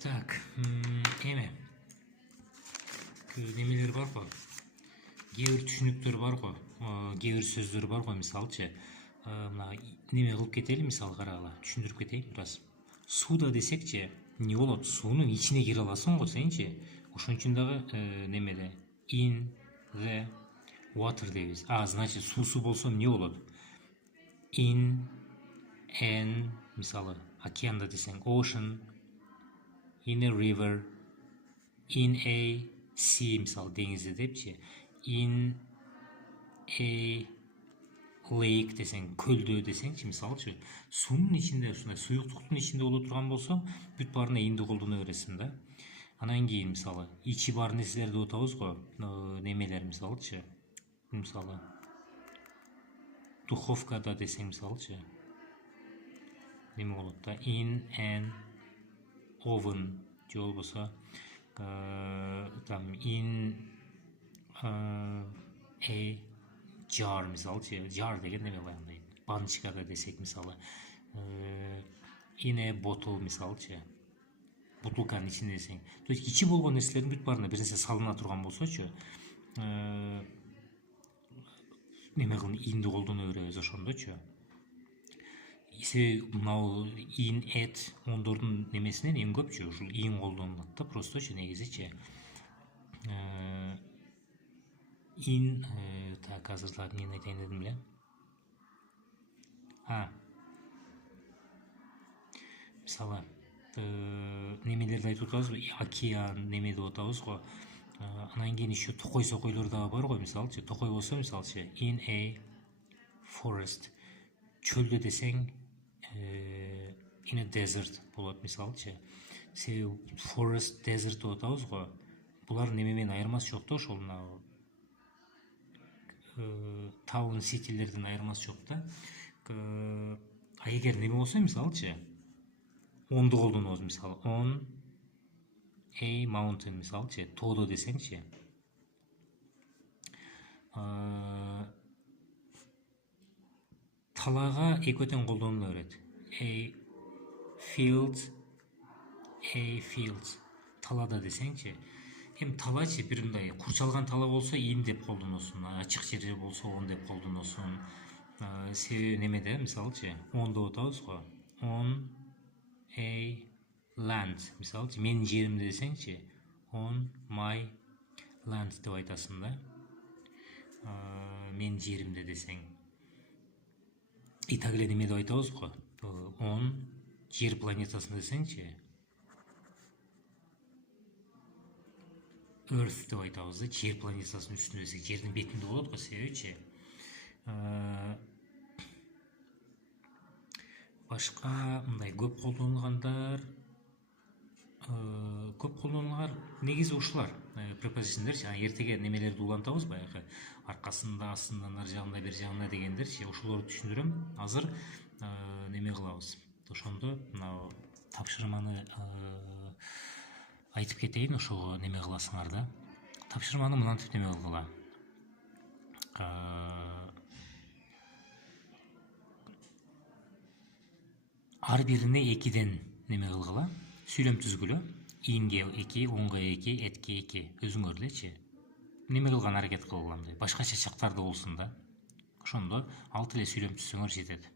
Так, эме немелер бар го, кээ бир түшүнүктөр бар го, кээ бир сөздөр бар го. Мисалчы мына неме кылып кетели, мисалы карагыла, түшүндүрүп кетейин бир аз. Сууда десекчи эмне болот? Суунун ичине кире аласың го сенчи. Ошон үчүн дагы немеде in the water дейбиз. Значит, суусу болсо эмне болот? In an, мисалы, океанда десең ocean, in a river, in a sea, мисалы, деңизде депчи. In a lake десең, көлдө десеңчи, мисалчы. Суунун ичинде, ушундай суюктуктун ичинде боло турган болсоң, бүт баарына инди колдоно бересиң да. Анан кийин, мисалы, ичи бар нерселерди утабыз го, немелер, мисалчы. Мисалы, духовкада десең, мисалчы, неме болот да? In an oven, же болбосо там in a jar, мисалчы, jar деген неме баягындай баночкада десек, мисалы, in a bottle, мисалчы, бутылканын ичинде десең. То есть ичи болгон нерселердин бүт баарына бир нерсе салына турган болсочу, неме кылын инди колдоно беребиз ошондочу. Себеби мынау in at ондордун немесинен эң көпчү ушул in колдонулат да, просточу негизичи. In, так, азыр эмнени айтайын дедим эле. Мисалы, немелерди айтып атабызбы, океан неме деп атабыз го. Анан кийин еще токой сокойлор дагы бар го, мисалчы. Токой болсо, мисалчы, in a forest. Чөлдө десең, in a desert болот, мисалчы. Себеби forest, desert деп атабыз го. Булар неме менен айырмасы жок да, ошол мына таун ситилердин айырмасы жок да. А эгер неме болсо, мисалчы, онду колдонобуз, мисалы, on a mountain, мисалчы, тоодо десеңчи. Талаага экөтен колдонула берет. A fields, талада десеңчи. Эми талачы бир мындай курчалган тала болсо in деп колдоносуң, ачык жер болсо on деп колдоносуң. Себеби немеде, мисалчы, on деп атабыз го. On a land, мисалчы, менин жеримде десеңчи, on my land деп айтасың да. Менин жеримде десең. И так эле неме деп айтабыз го. On жер планетасын десеңчи, Earth деп айтабыз да. Жер планетасынын үстүндө десек, жердин бетинде болот го, себебичи. Башка мындай көп колдонулгандар, негизи ушулар препозициондерчи. Эртеге немелерди улантабыз, баягы аркасында, астында, нар жагында, бер жагында дегендерчи. Ошолорду түшүндүрөм. Азыр неме кылабыз. Ошондо мына тапшырманы айтып кетейин, ошого неме кыласыңар да. Тапшырманы мынантип неме кылгыла. Ар бирине 2ден неме кылгыла, сүйлөм түзгүлө. Инге 2, онго 2, этке 2. Өзүңөр элечи неме кылган аракет кылгыла, башкача чактарда болсун да. Ошондо 6 эле сүйлөм түзсөңөр жетет.